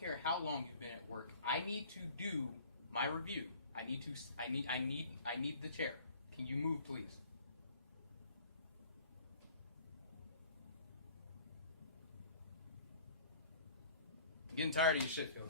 care how long you've been at work. I need to do my review. I need the chair. Can you move, please? I'm getting tired of your shit, Phil.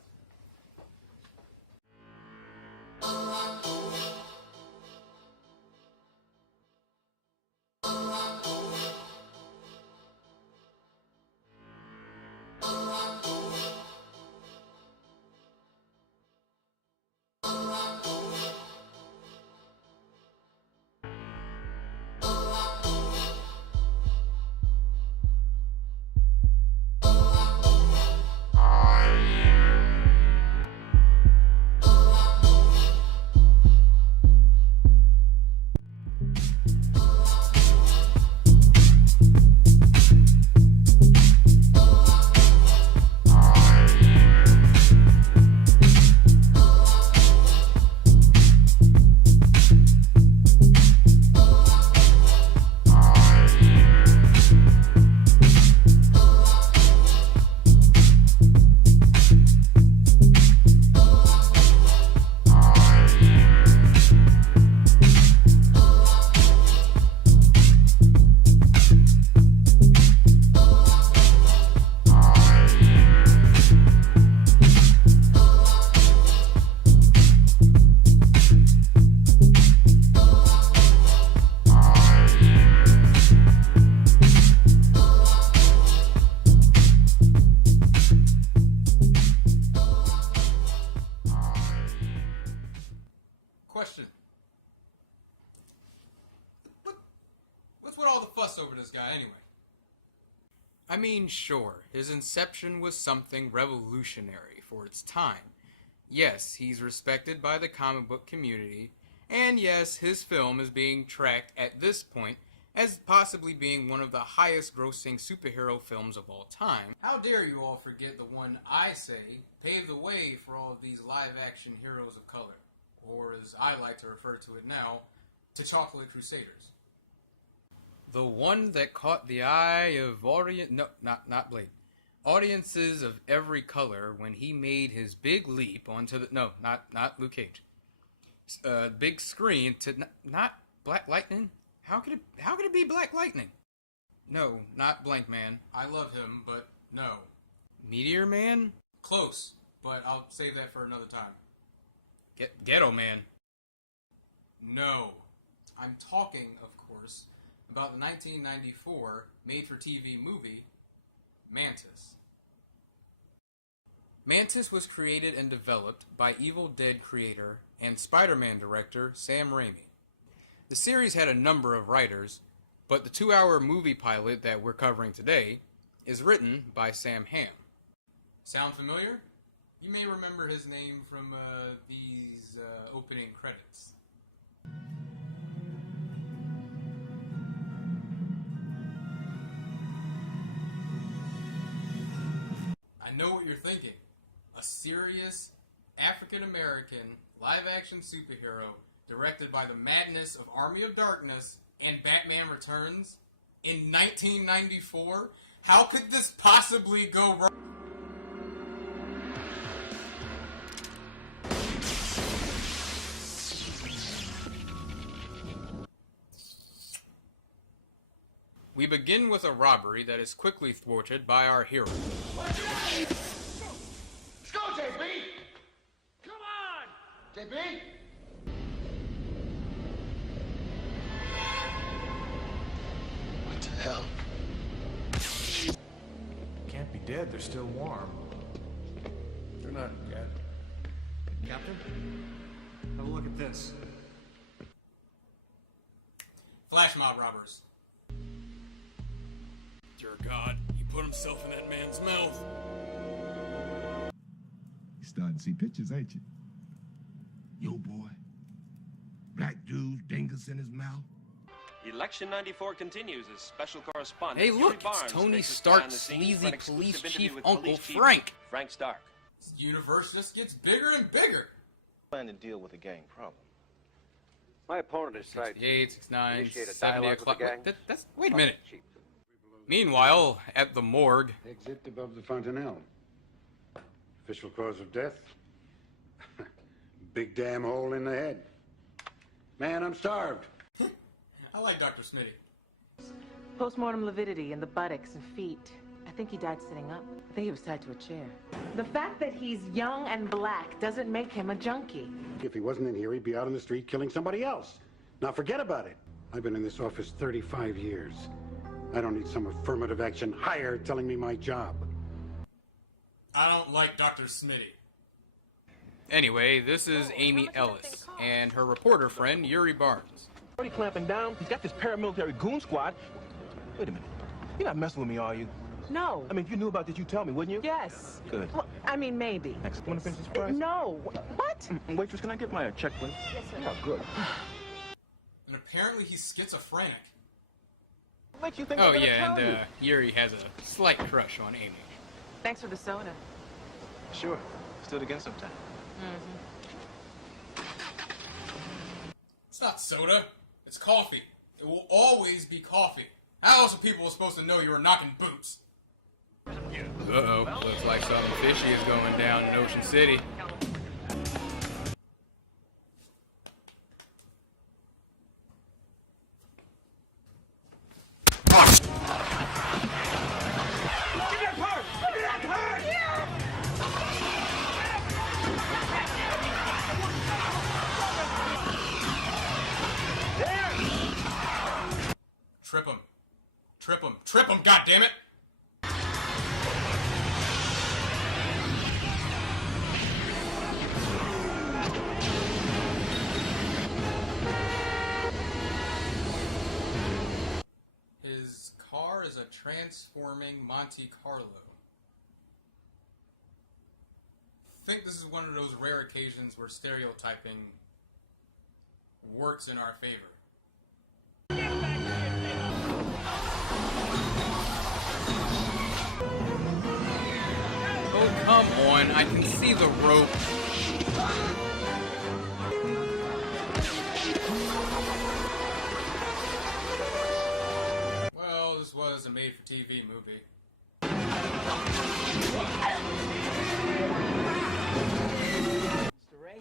Question. What's with all the fuss over this guy anyway? I mean, sure, his inception was something revolutionary for its time. Yes, he's respected by the comic book community, and yes, his film is being tracked at this point as possibly being one of the highest grossing superhero films of all time. How dare you all forget the one I say paved the way for all of these live action heroes of color, or as I like to refer to it now, T'Chocolate Crusaders. The one that caught the eye of audiences of every color when he made his big leap onto the, not Luke Cage, big screen to, not Black Lightning? How could it be Black Lightning? No, not Blank Man. I love him, but no. Meteor Man? Close, but I'll save that for another time. Ghetto Man. No. I'm talking, of course, about the 1994 made-for-TV movie, M.A.N.T.I.S. M.A.N.T.I.S was created and developed by Evil Dead creator and Spider-Man director Sam Raimi. The series had a number of writers, but the 2-hour movie pilot that we're covering today is written by Sam Hamm. Sound familiar? You may remember his name from these opening credits. I know what you're thinking. A serious African-American live-action superhero directed by the madness of Army of Darkness and Batman Returns in 1994? How could this possibly go wrong? We begin with a robbery that is quickly thwarted by our hero. Let's go, JB! Come on! JB? What the hell? Can't be dead, they're still warm. They're not dead. Captain, have a look at this. Flash mob robbers. Dear God, he put himself in that man's mouth. You starting to see pictures, ain't you? Yo, boy. Black dude, dingus in his mouth. Election 94 continues as special correspondent. Hey, look, it's Tony Stark's sleazy police chief Uncle Frank. Frank Stark. This universe just gets bigger and bigger. Plan to deal with a gang problem. My opponent is trying to 68, 69, initiate a 70 dialogue with the o'clock. gang. Wait a minute. Cheap. Meanwhile, at the morgue. Exit above the fontanelle. Official cause of death? Big damn hole in the head. Man, I'm starved. I like Dr. Smitty. Postmortem lividity in the buttocks and feet. I think he died sitting up. I think he was tied to a chair. The fact that he's young and black doesn't make him a junkie. If he wasn't in here, he'd be out on the street killing somebody else. Now forget about it. I've been in this office 35 years. I don't need some affirmative action hire telling me my job. I don't like Dr. Smitty. Anyway, this is Amy Ellis and her reporter friend, Yuri Barnes. Already clamping down. He's got this paramilitary goon squad. Wait a minute. You're not messing with me, are you? No. I mean, if you knew about this, you'd tell me, wouldn't you? Yes. Good. Well, I mean, maybe. Next, want to finish this price? No. What? Waitress, can I get my check, please? Yes, sir. Oh, good. And apparently he's schizophrenic. Makes you think Oh I'm gonna yeah, tell and you. Yuri has a slight crush on Amy. Thanks for the soda. Sure. Let's do it again sometime. It's not soda. It's coffee. It will always be coffee. How else are people supposed to know you were knocking boots? Uh-oh. Looks like something fishy is going down in Ocean City. Trip him. Trip him. Trip him, goddammit! His car is a transforming Monte Carlo. I think this is one of those rare occasions where stereotyping works in our favor. Oh, come on. I can see the rope. Well, this was a made-for-TV movie.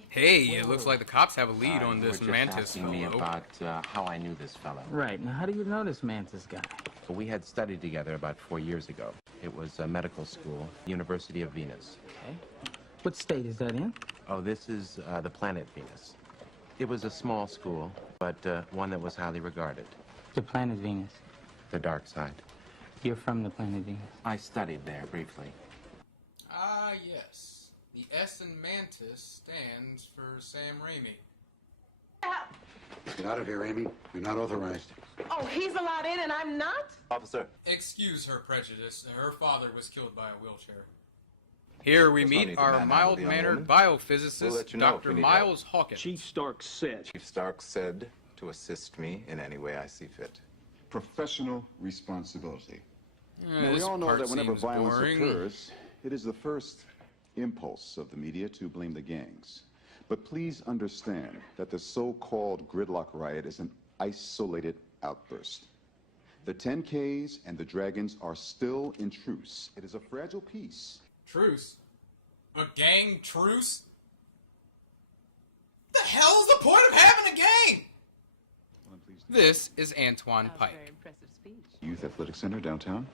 Hey, it looks like the cops have a lead on this Mantis fellow. Me about how I knew this fellow. Right. Now, how do you know this Mantis guy? Well, we had studied together about 4 years ago. It was a medical school, University of Venus. Okay. What state is that in? Oh, this is the planet Venus. It was a small school, but one that was highly regarded. The planet Venus. The dark side. You're from the planet Venus. I studied there briefly. Ah, yes. The S in Mantis stands for Sam Raimi. Get out of here, Amy. You're not authorized. Oh, he's allowed in and I'm not? Officer. Excuse her prejudice. Her father was killed by a wheelchair. Here we meet our mild-mannered biophysicist, Dr. Miles Hawkins. Chief Stark said. Chief Stark said to assist me in any way I see fit. Professional responsibility. Now, we all know that whenever violence boring. occurs, it is the first impulse of the media to blame the gangs. But please understand that the so-called gridlock riot is an isolated outburst. The 10Ks and the Dragons are still in truce. It is a fragile peace. Truce? A gang truce? The hell's the point of having a gang? This is Antoine Pike. Very impressive speech. Youth Athletic Center downtown.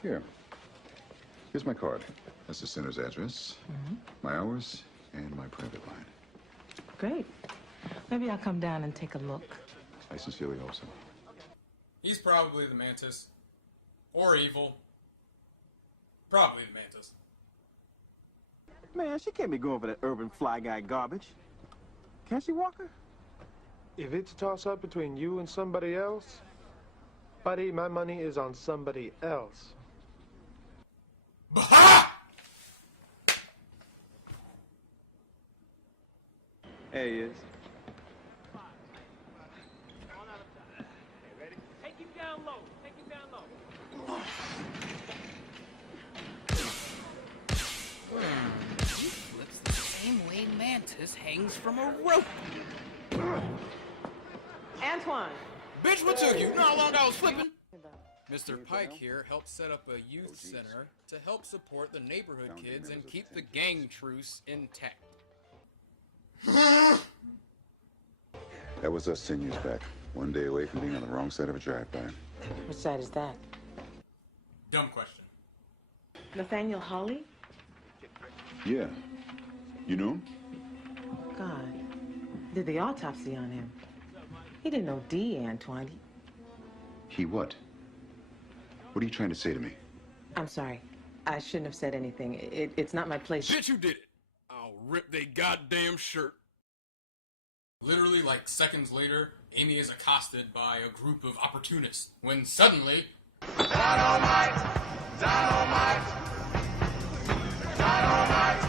Here. Here's my card. That's the center's address, my hours, and my private line. Great. Maybe I'll come down and take a look. I sincerely hope so. He's probably the Mantis. Or evil. Probably the Mantis. Man, she can't be going for that urban fly guy garbage. Can she, Walker? If it's a toss-up between you and somebody else, buddy, my money is on somebody else. Bah! There he is. Take him down low. Take him down low. He flips the same way Mantis hangs from a rope. Antoine. Bitch, what took you? You know how long I was flipping? Mr. Pike here helped set up a youth center to help support the neighborhood kids and keep the gang truce intact. That was us 10 years back. One day away from being on the wrong side of a drive-by. Which side is that? Dumb question. Nathaniel Hawley? Yeah. You know him? God. Did the autopsy on him. He didn't know D, Antoine. He what? What are you trying to say to me? I'm sorry. I shouldn't have said anything. It's not my place. Shit, you did it! I'll rip they goddamn shirt. Literally, like seconds later, Amy is accosted by a group of opportunists when suddenly... Dynamite! Dynamite! Dynamite!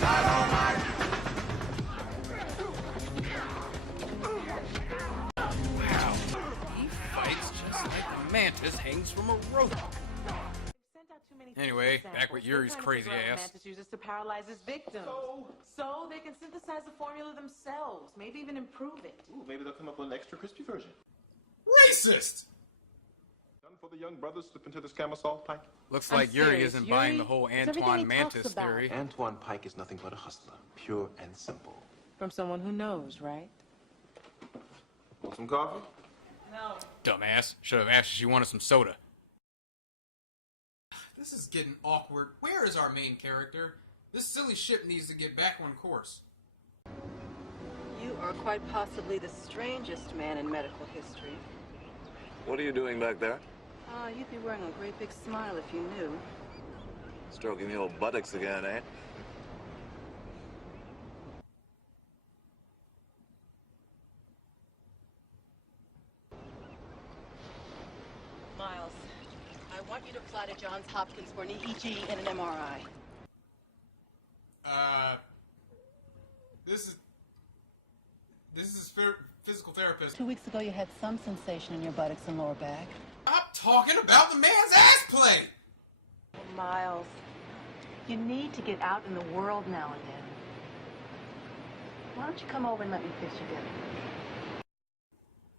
Dynamite! Wow. He fights just like the mantis hangs from a rope. Anyway, back with Yuri's crazy ass. Mantis uses to paralyze his victims. So they can synthesize the formula themselves, maybe even improve it. Ooh, maybe they'll come up with an extra crispy version. Racist! Done for the young brothers slip into this camisole, Pike? Looks like Yuri isn't buying the whole Antoine Mantis theory. Antoine Pike is nothing but a hustler, pure and simple. From someone who knows, right? Want some coffee? No. Dumbass. Should have asked if she wanted some soda. This is getting awkward. Where is our main character? This silly ship needs to get back on course. You are quite possibly the strangest man in medical history. What are you doing back there? You'd be wearing a great big smile if you knew. Stroking the old buttocks again, eh? Miles, I want you to fly to Johns Hopkins for an EEG and an MRI. This is physical therapist. 2 weeks ago, you had some sensation in your buttocks and lower back. Stop talking about the man's ass play! Miles, you need to get out in the world now and then. Why don't you come over and let me fix your dinner?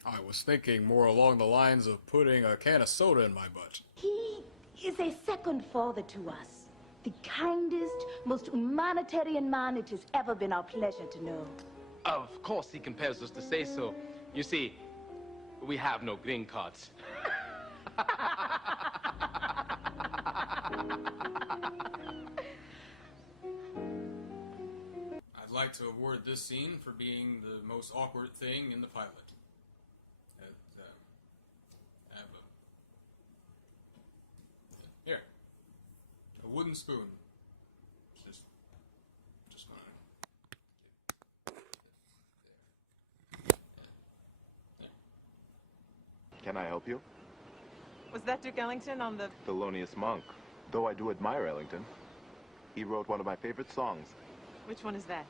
I was thinking more along the lines of putting a can of soda in my butt. He is a second father to us. The kindest, most humanitarian man it has ever been our pleasure to know. Of course he compels us to say so. You see, we have no green cards. I'd like to award this scene for being the most awkward thing in the pilot. Here, a wooden spoon. Just gonna. Can I help you? Was that Duke Ellington on the... Thelonious Monk. Though I do admire Ellington. He wrote one of my favorite songs. Which one is that?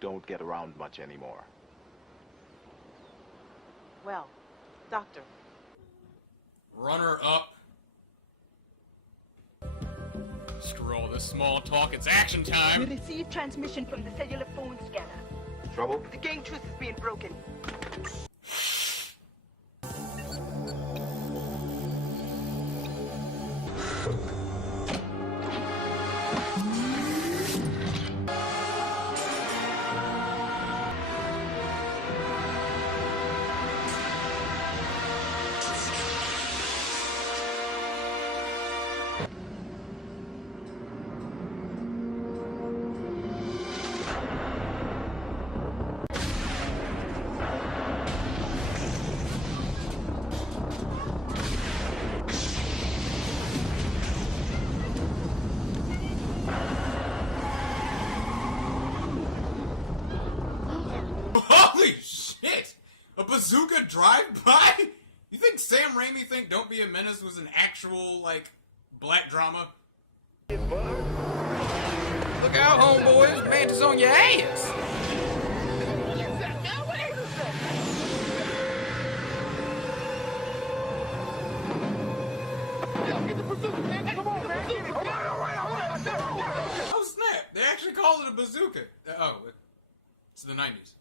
Don't get around much anymore. Well, Doctor. Runner up. Screw all this small talk, it's action time! We received transmission from the cellular phone scanner. Trouble? The gang truce is being broken. Holy shit! A bazooka drive-by? You think Sam Raimi think Don't Be a Menace was an actual, like, black drama? Look out, homeboys! Mantis on your ass! Oh snap! They actually called it a bazooka. Oh, it's the 90s.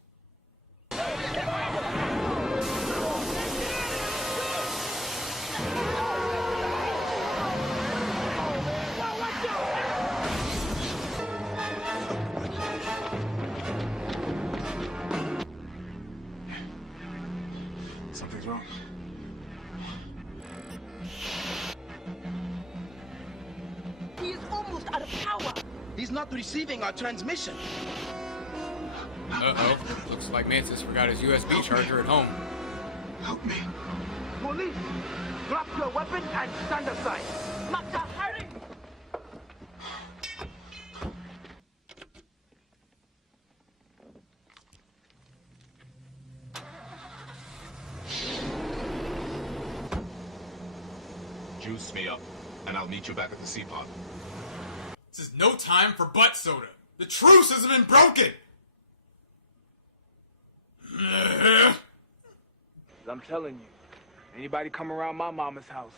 He's not receiving our transmission. Uh-oh. Looks like Mantis forgot his USB charger at home. Help me. Police, drop your weapon and stand aside. Mata, hurry! Juice me up, and I'll meet you back at the Seapod. This is no time for butt soda. The truce has been broken! I'm telling you, anybody come around my mama's house,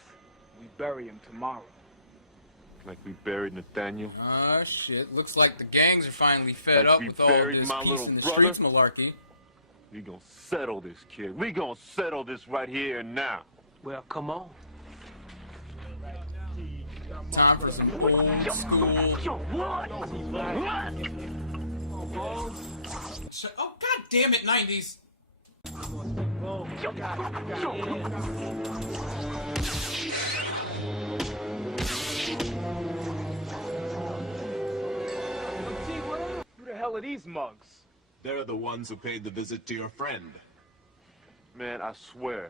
we bury him tomorrow. Like we buried Nathaniel. Oh shit, looks like the gangs are finally fed up with all this peace in the streets malarkey. We gonna settle this, kid. We gonna settle this right here and now. Well, come on. Time for some old school. Oh god damn it, 90s. Who the hell are these mugs? They're the ones who paid the visit to your friend. Man, I swear,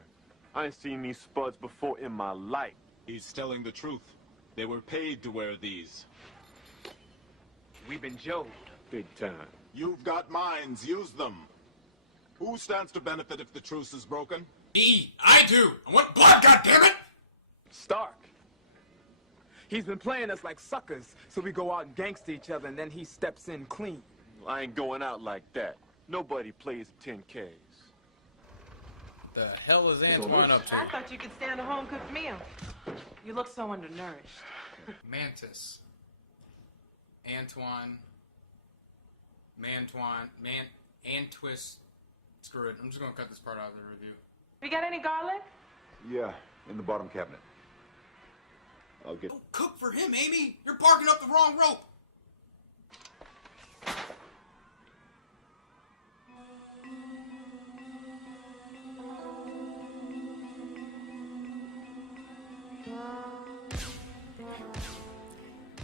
I ain't seen these spuds before in my life. He's telling the truth. They were paid to wear these. We've been joked. Big time. You've got minds, use them. Who stands to benefit if the truce is broken? I do! I want blood, goddammit! Stark. He's been playing us like suckers, so we go out and gangster each other, and then he steps in clean. I ain't going out like that. Nobody plays 10Ks. The hell is Antoine up to? I thought you could stand a home-cooked meal. You look so undernourished. Mantis. Antoine. M.A.N.T.I.S. Screw it. I'm just gonna cut this part out of the review. You got any garlic? Yeah, in the bottom cabinet. I'll get... Don't cook for him, Amy! You're barking up the wrong rope!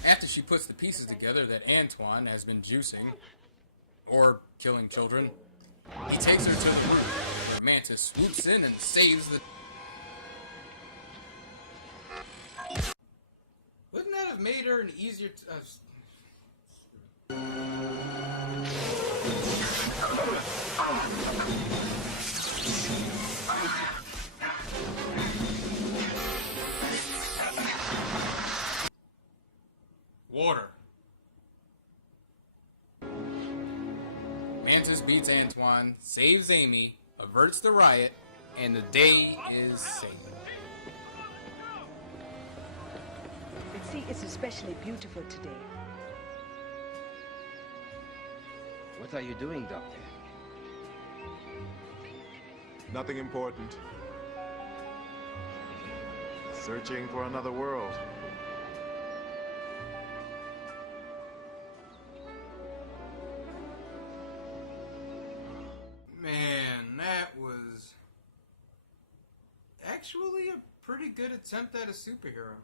After she puts the pieces together that Antoine has been juicing, or killing children, he takes her to the roof, where Mantis swoops in and saves the... Wouldn't that have made her an easier... Water. Mantis beats Antoine, saves Amy, averts the riot, and the day is saved. The sea is especially beautiful today. What are you doing, Doctor? Nothing important. Searching for another world. Man, that was actually a pretty good attempt at a superhero.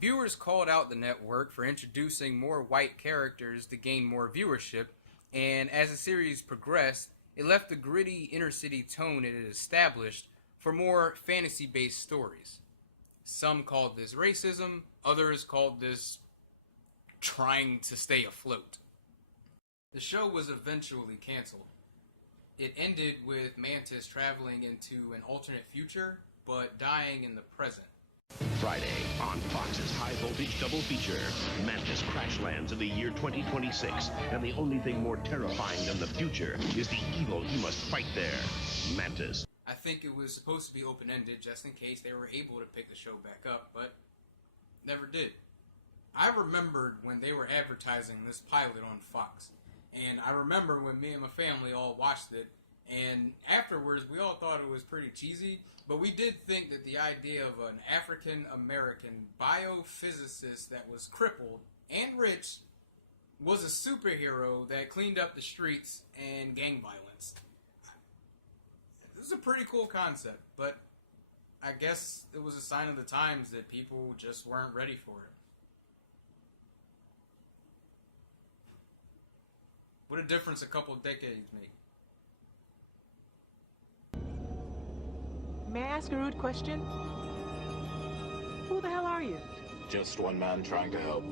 Viewers called out the network for introducing more white characters to gain more viewership, and as the series progressed, it left the gritty inner-city tone it had established for more fantasy-based stories. Some called this racism, others called this trying to stay afloat. The show was eventually canceled. It ended with Mantis traveling into an alternate future, but dying in the present. Friday on Fox's High Voltage Double Feature, Mantis crash lands in the year 2026, and the only thing more terrifying than the future is the evil he must fight there. Mantis. I think it was supposed to be open-ended just in case they were able to pick the show back up, but never did. I remembered when they were advertising this pilot on Fox, and I remember when me and my family all watched it, and afterwards we all thought it was pretty cheesy, but we did think that the idea of an African-American biophysicist that was crippled and rich was a superhero that cleaned up the streets and gang violence. This is a pretty cool concept, but I guess it was a sign of the times that people just weren't ready for it. What a difference a couple of decades made. May I ask a rude question? Who the hell are you? Just one man trying to help.